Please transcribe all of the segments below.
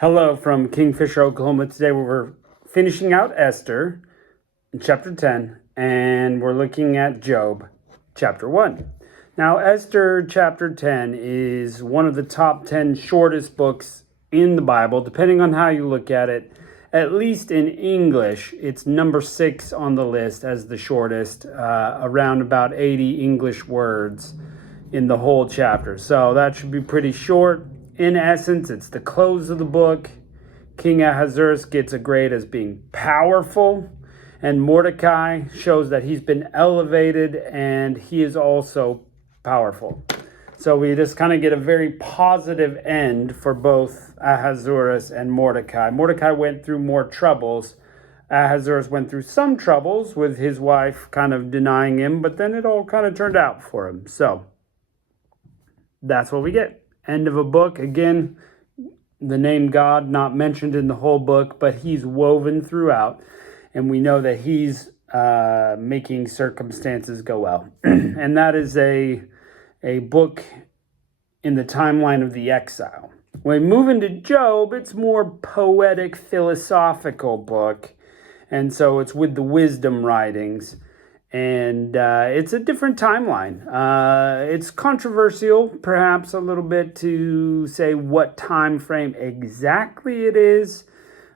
Hello from Kingfisher, Oklahoma. Today we're finishing out Esther in chapter 10, and we're looking at Job chapter 1. Now, Esther chapter 10 is one of the top 10 shortest books in the Bible, depending on how you look at it. At least in English, it's number 6 on the list as the shortest, around about 80 English words in the whole chapter. So that should be pretty short. In essence, it's the close of the book. King Ahasuerus gets a grade as being powerful, and Mordecai shows that he's been elevated and he is also powerful. So we just kind of get a very positive end for both Ahasuerus and Mordecai. Mordecai went through more troubles. Ahasuerus went through some troubles with his wife kind of denying him, but then it all kind of turned out for him. So that's what we get. End of a book. Again, the name God not mentioned in the whole book, but he's woven throughout. And we know that he's making circumstances go well. And that is a book in the timeline of the exile. When we move into Job, it's more poetic, philosophical book. And so it's with the wisdom writings. And it's a different timeline. It's controversial, perhaps a little bit, to say what time frame exactly it is.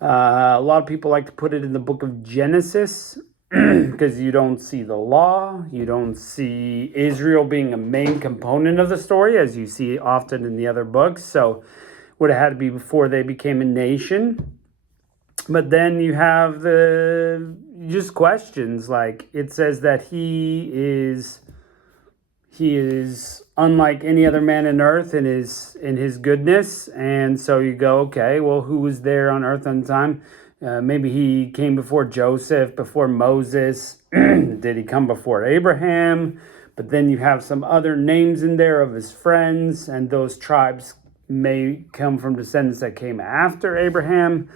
A lot of people like to put it in the book of Genesis because you don't see the law. You don't see Israel being a main component of the story, as you see often in the other books. So it would have had to be before they became a nation. But then you have just questions like it says that he is unlike any other man in earth in his goodness, and so you go, okay, well, who was there on earth on time? Maybe he came before Joseph, before Moses. Did he come before Abraham? But then you have some other names in there of his friends, and those tribes may come from descendants that came after Abraham.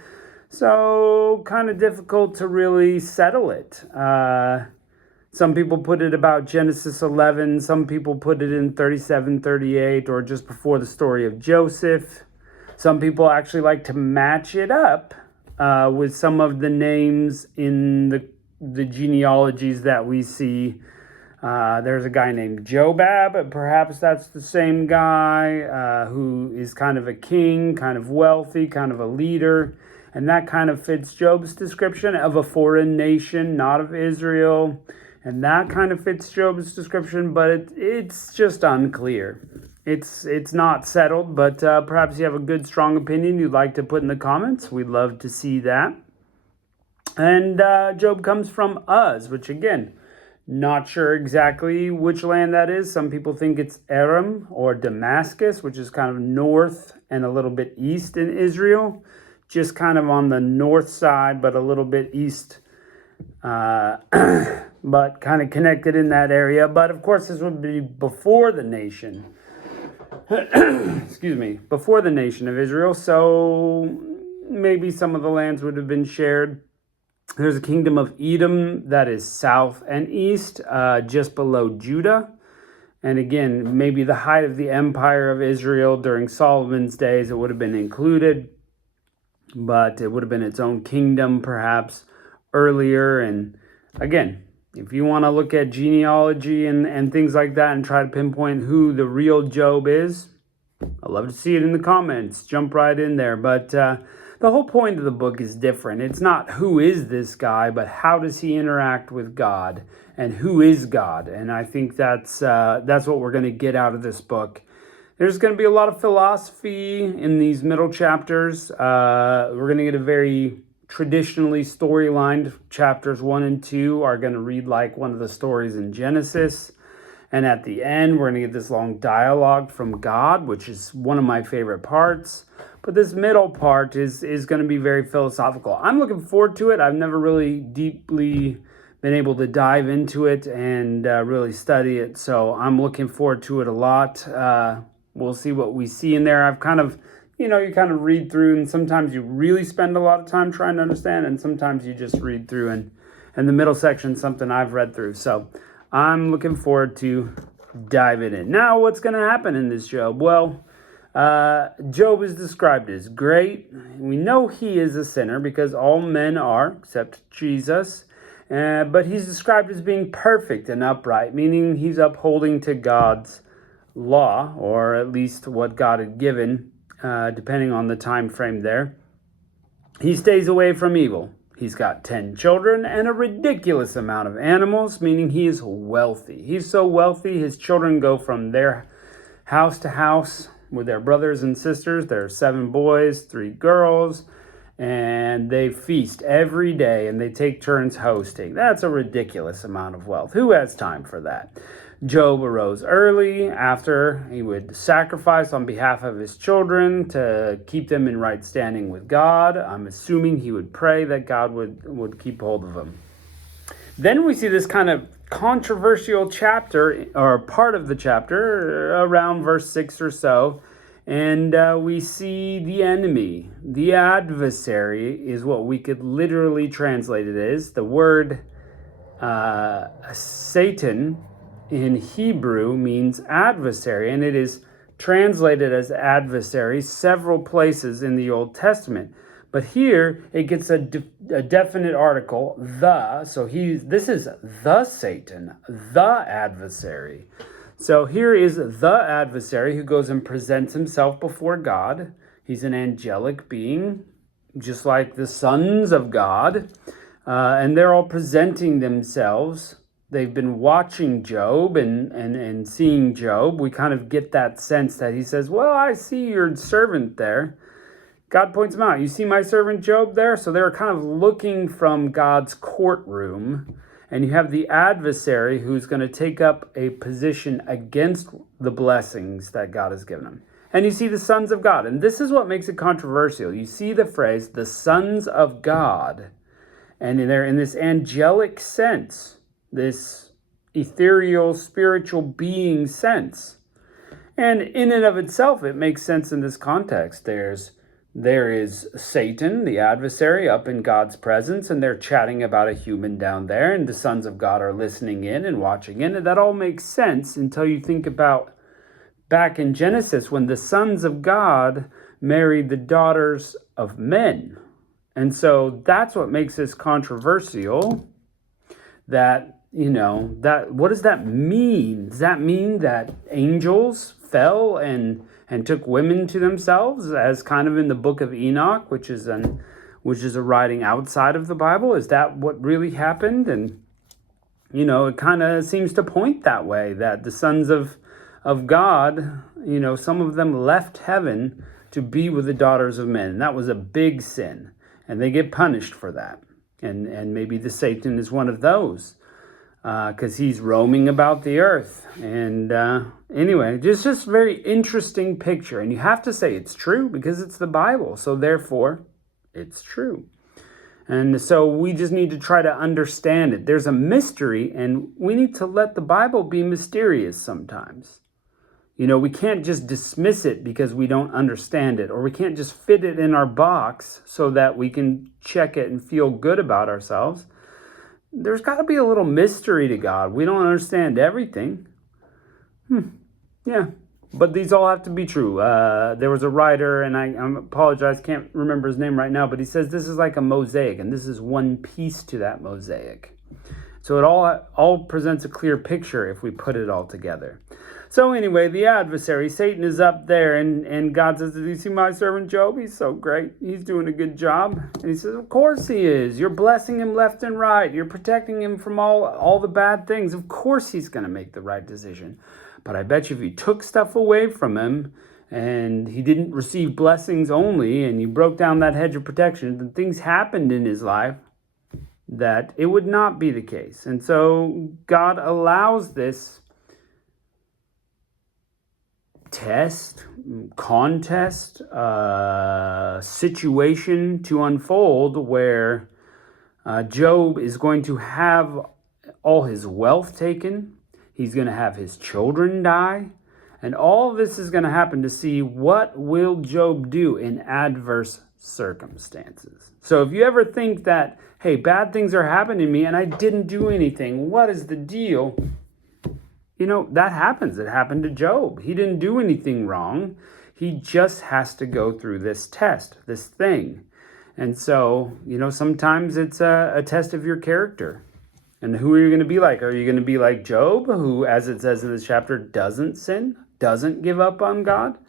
So kind of difficult to really settle it. Some people put it about Genesis 11. Some people put it in 37, 38, or just before the story of Joseph. Some people actually like to match it up with some of the names in the genealogies that we see. There's a guy named Jobab. Perhaps that's the same guy who is kind of a king, kind of wealthy, kind of a leader. And that kind of fits Job's description of a foreign nation, not of Israel. And that kind of fits Job's description, but it's just unclear. It's not settled, but perhaps you have a good, strong opinion you'd like to put in the comments. We'd love to see that. And Job comes from Uz, which again, not sure exactly which land that is. Some people think it's Aram or Damascus, which is kind of north and a little bit east in Israel. Just kind of on the north side, but a little bit east, but kind of connected in that area. But of course, this would be before the nation, before the nation of Israel. So maybe some of the lands would have been shared. There's a kingdom of Edom that is south and east, just below Judah. And again, maybe the height of the empire of Israel during Solomon's days, it would have been included. But it would have been its own kingdom perhaps earlier. And again, if you want to look at genealogy and things like that and try to pinpoint who the real Job is, I'd love to see it in the comments. Jump right in there. But the whole point of the book is different. It's not who is this guy, but how does he interact with God and who is God? And I think that's what we're going to get out of this book. There's going to be a lot of philosophy in these middle chapters. We're going to get a very traditionally storylined chapters 1 and 2 are going to read like one of the stories in Genesis. And at the end, we're going to get this long dialogue from God, which is one of my favorite parts. But this middle part is going to be very philosophical. I'm looking forward to it. I've never really deeply been able to dive into it and really study it. So I'm looking forward to it a lot. We'll see what we see in there. I've kind of, you kind of read through, and sometimes you really spend a lot of time trying to understand, and sometimes you just read through, and the middle section is something I've read through. So I'm looking forward to diving in. Now, what's going to happen in this Job? Well, Job is described as great. We know he is a sinner because all men are, except Jesus. But he's described as being perfect and upright, meaning he's upholding to God's law, or at least what God had given, depending on the time frame there. He stays away from evil. He's got 10 children and a ridiculous amount of animals, meaning he is wealthy. He's so wealthy, his children go from their house to house with their brothers and sisters. There are 7 boys, 3 girls, and they feast every day and they take turns hosting. That's a ridiculous amount of wealth. Who has time for that? Job arose early after he would sacrifice on behalf of his children to keep them in right standing with God. I'm assuming he would pray that God would keep hold of them. Then we see this kind of controversial chapter, or part of the chapter, around verse 6 or so. And we see the enemy, the adversary is what we could literally translate it as. The word Satan in Hebrew means adversary, and it is translated as adversary several places in the Old Testament. But here it gets a definite article, the. So this is the Satan, the adversary. So here is the adversary who goes and presents himself before God. He's an angelic being, just like the sons of God. And they're all presenting themselves. They've been watching Job and seeing Job. We kind of get that sense that he says, well, I see your servant there. God points him out. You see my servant Job there? So they're kind of looking from God's courtroom. And you have the adversary who's going to take up a position against the blessings that God has given him. And you see the sons of God. And this is what makes it controversial. You see the phrase, the sons of God. And they're in this angelic sense, this ethereal, spiritual being sense. And in and of itself, it makes sense in this context. There is Satan, the adversary, up in God's presence, and they're chatting about a human down there, and the sons of God are listening in and watching in, and that all makes sense until you think about back in Genesis when the sons of God married the daughters of men. And so that's what makes this controversial. That, what does that mean? Does that mean that angels fell and took women to themselves, as kind of in the book of Enoch, which is a writing outside of the Bible? Is that what really happened? And it kind of seems to point that way, that the sons of God, some of them left heaven to be with the daughters of men. And that was a big sin, and they get punished for that. And maybe the Satan is one of those, because he's roaming about the earth. And anyway, just very interesting picture. And you have to say it's true because it's the Bible. So therefore, it's true. And so we just need to try to understand it. There's a mystery, and we need to let the Bible be mysterious sometimes. We can't just dismiss it because we don't understand it, or we can't just fit it in our box so that we can check it and feel good about ourselves. There's got to be a little mystery to God. We don't understand everything. Yeah, but these all have to be true. There was a writer, and I apologize, can't remember his name right now, but he says this is like a mosaic, and this is one piece to that mosaic. So it all presents a clear picture if we put it all together. So anyway, the adversary, Satan, is up there, and God says, did you see my servant Job? He's so great. He's doing a good job. And he says, of course he is. You're blessing him left and right. You're protecting him from all the bad things. Of course he's going to make the right decision. But I bet you if you took stuff away from him, and he didn't receive blessings only, and you broke down that hedge of protection, then things happened in his life that it would not be the case. And so God allows this contest, situation to unfold where Job is going to have all his wealth taken. He's going to have his children die. And all this is going to happen to see what will Job do in adverse circumstances. So if you ever think that, hey, bad things are happening to me and I didn't do anything, what is the deal? That happens. It happened to Job. He didn't do anything wrong. He just has to go through this test, this thing. And so, sometimes it's a test of your character. And who are you going to be like? Are you going to be like Job, who, as it says in this chapter, doesn't sin, doesn't give up on God?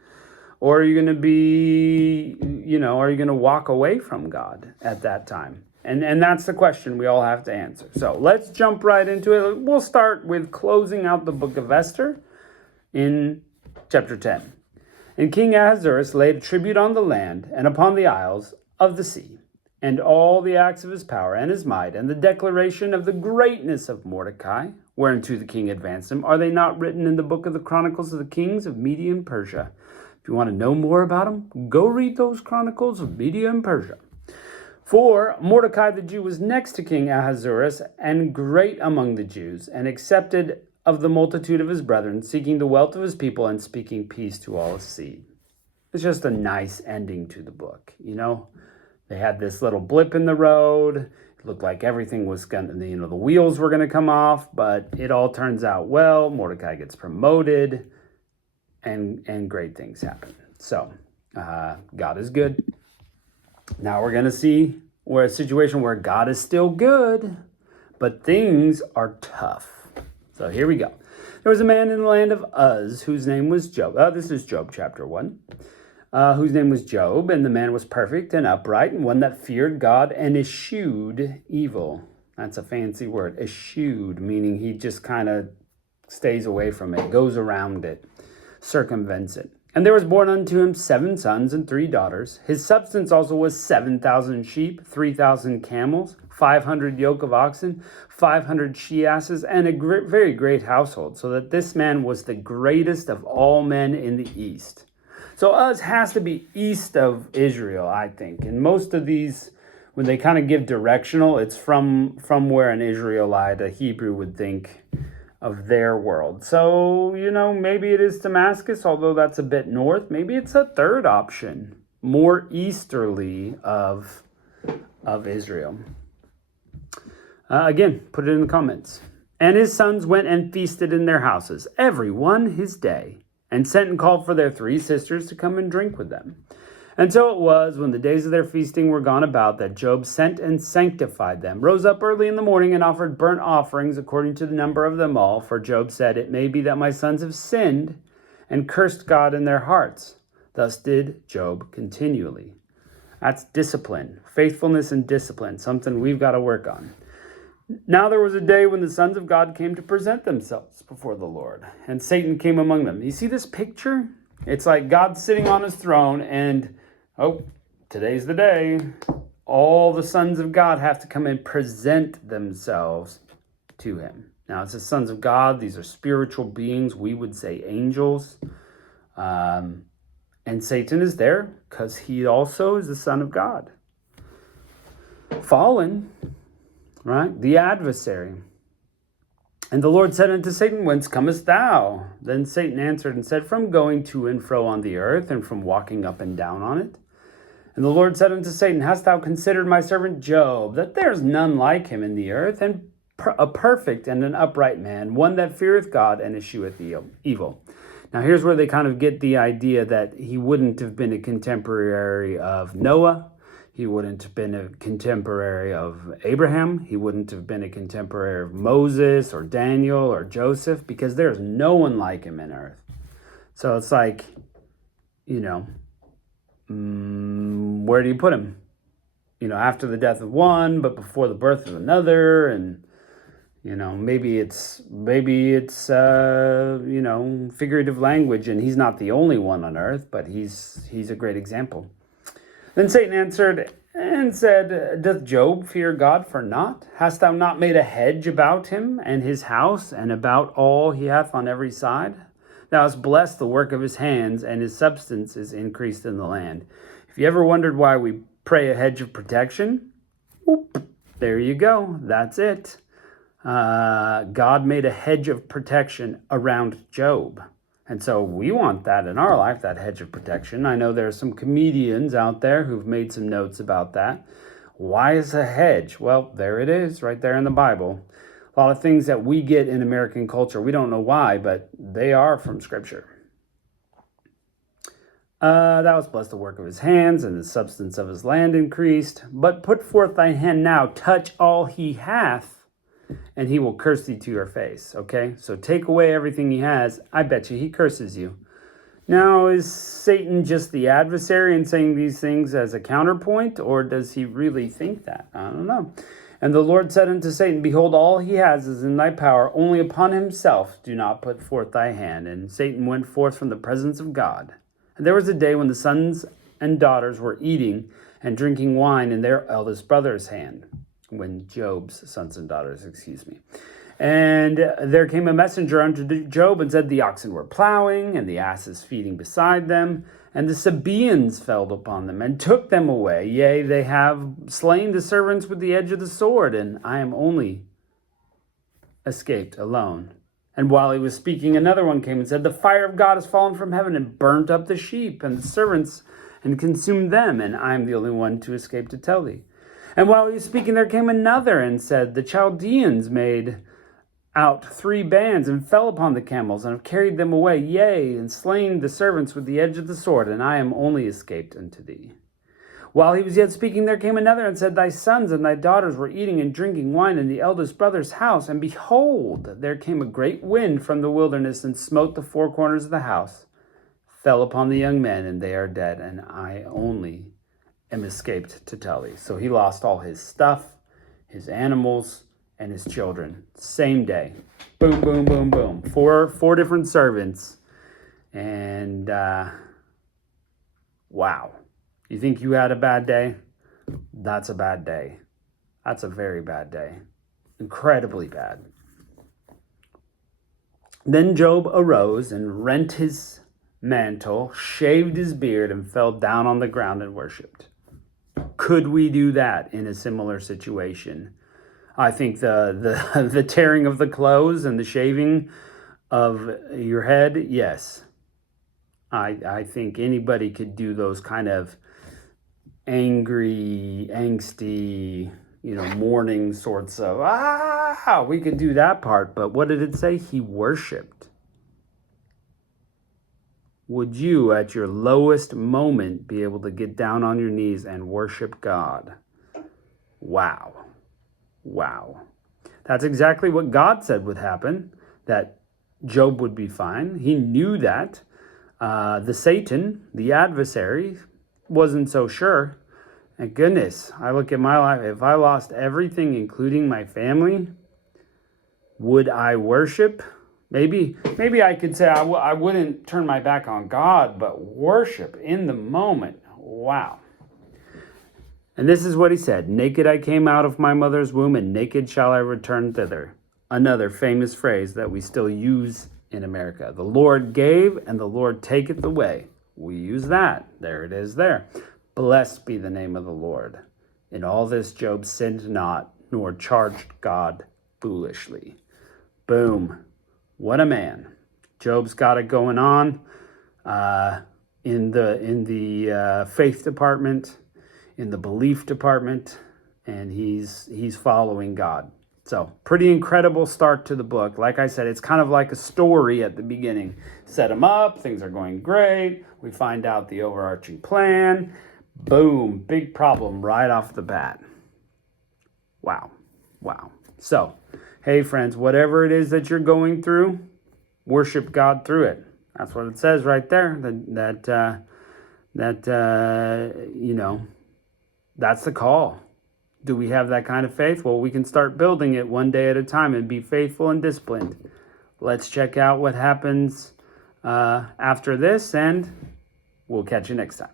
Or are you going to be, are you going to walk away from God at that time? And that's the question we all have to answer. So let's jump right into it. We'll start with closing out the book of Esther in chapter 10. And King Ahasuerus laid a tribute on the land and upon the isles of the sea, and all the acts of his power and his might, and the declaration of the greatness of Mordecai, whereunto the king advanced him, are they not written in the book of the Chronicles of the Kings of Media and Persia? If you want to know more about them, go read those Chronicles of Media and Persia. For Mordecai the Jew was next to King Ahasuerus, and great among the Jews, and accepted of the multitude of his brethren, seeking the wealth of his people, and speaking peace to all his seed. It's just a nice ending to the book, They had this little blip in the road. It looked like everything was going to, the wheels were going to come off, but it all turns out well. Mordecai gets promoted, and great things happen. So, God is good. Now we're going to see a situation where God is still good, but things are tough. So here we go. There was a man in the land of Uz whose name was Job. This is Job chapter 1. Whose name was Job, and the man was perfect and upright, and one that feared God and eschewed evil. That's a fancy word, eschewed, meaning he just kind of stays away from it, goes around it, circumvents it. And there was born unto him 7 sons and 3 daughters. His substance also was 7,000 sheep, 3,000 camels, 500 yoke of oxen, 500 she-asses, and a very great household, so that this man was the greatest of all men in the east. So Uz has to be east of Israel, I think. And most of these, when they kind of give directional, it's from where an Israelite, a Hebrew, would think of their world. So, maybe it is Damascus, although that's a bit north. Maybe it's a third option, more easterly of Israel. Again, put it in the comments. And his sons went and feasted in their houses, every one his day, and sent and called for their 3 sisters to come and drink with them. And so it was, when the days of their feasting were gone about, that Job sent and sanctified them, rose up early in the morning, and offered burnt offerings according to the number of them all. For Job said, it may be that my sons have sinned and cursed God in their hearts. Thus did Job continually. That's discipline, faithfulness and discipline, something we've got to work on. Now there was a day when the sons of God came to present themselves before the Lord, and Satan came among them. You see this picture? It's like God sitting on his throne, and, today's the day. All the sons of God have to come and present themselves to him. Now, it says sons of God. These are spiritual beings. We would say angels. And Satan is there because he also is the son of God. Fallen, right? The adversary. And the Lord said unto Satan, whence comest thou? Then Satan answered and said, from going to and fro on the earth, and from walking up and down on it. And the Lord said unto Satan, hast thou considered my servant Job, that there is none like him in the earth, and a perfect and an upright man, one that feareth God and escheweth evil. Now here's where they kind of get the idea that he wouldn't have been a contemporary of Noah. He wouldn't have been a contemporary of Abraham. He wouldn't have been a contemporary of Moses or Daniel or Joseph, because there's no one like him in earth. So it's like, where do you put him? After the death of one, but before the birth of another, and maybe it's figurative language, and he's not the only one on earth, but he's a great example. Then Satan answered and said, doth Job fear God for naught? Hast thou not made a hedge about him and his house, and about all he hath on every side? Thou hast blessed the work of his hands, and his substance is increased in the land. If you ever wondered why we pray a hedge of protection, whoop, there you go. That's it. God made a hedge of protection around Job. And so we want that in our life, that hedge of protection. I know there are some comedians out there who've made some notes about that. Why is a hedge? Well, there it is, right there in the Bible. A lot of things that we get in American culture, we don't know why, but they are from Scripture. Thou hast blessed the work of his hands, and the substance of his land increased. But put forth thy hand now, touch all he hath, and he will curse thee to your face. Okay, so take away everything he has. I bet you he curses you. Now, is Satan just the adversary and saying these things as a counterpoint, or does he really think that? I don't know. And the Lord said unto Satan, Behold, all he has is in thy power, only upon himself do not put forth thy hand. And Satan went forth from the presence of God. And there was a day when the sons and daughters were eating and drinking wine in their eldest brother's hand. When Job's sons and daughters, And there came a messenger unto Job and said, The oxen were plowing, and the asses feeding beside them, and the Sabaeans fell upon them, and took them away. Yea, they have slain the servants with the edge of the sword, and I am only escaped alone. And while he was speaking, another one came and said, The fire of God has fallen from heaven and burnt up the sheep and the servants and consumed them, and I am the only one to escape to tell thee. And while he was speaking, there came another and said, The Chaldeans made out 3 bands and fell upon the camels and have carried them away, yea, and slain the servants with the edge of the sword, and I am only escaped unto thee. While he was yet speaking, there came another and said, Thy sons and thy daughters were eating and drinking wine in the eldest brother's house, and behold, there came a great wind from the wilderness and smote the 4 corners of the house, fell upon the young men, and they are dead, and I only am escaped to tell thee. So he lost all his stuff, his animals, and his children. Same day. Boom, boom, boom, boom. Four different servants. And wow. You think you had a bad day? That's a bad day. That's a very bad day. Incredibly bad. Then Job arose and rent his mantle, shaved his beard, and fell down on the ground and worshipped. Could we do that in a similar situation? I think the tearing of the clothes and the shaving of your head, yes. I think anybody could do those kind of angry, angsty, mourning sorts of, we could do that part. But what did it say? He worshipped. Would you, at your lowest moment, be able to get down on your knees and worship God? Wow. Wow. That's exactly what God said would happen, that Job would be fine. He knew that. The Satan, the adversary, wasn't so sure. And goodness, I look at my life, if I lost everything, including my family, would I worship? Maybe I could say I wouldn't turn my back on God, but worship in the moment. Wow. And this is what he said, Naked I came out of my mother's womb, and naked shall I return thither. Another famous phrase that we still use in America. The Lord gave, and the Lord taketh away. We use that. There it is there. Blessed be the name of the Lord. In all this Job sinned not, nor charged God foolishly. Boom. What a man. Job's got it going on in the faith department, in the belief department, and he's following God. So pretty incredible start to the book. Like I said, it's kind of like a story at the beginning. Set him up, things are going great. We find out the overarching plan. Boom, big problem right off the bat. Wow. So, hey friends, whatever it is that you're going through, worship God through it. That's what it says right there. That's the call. Do we have that kind of faith? Well, we can start building it one day at a time and be faithful and disciplined. Let's check out what happens after this, and we'll catch you next time.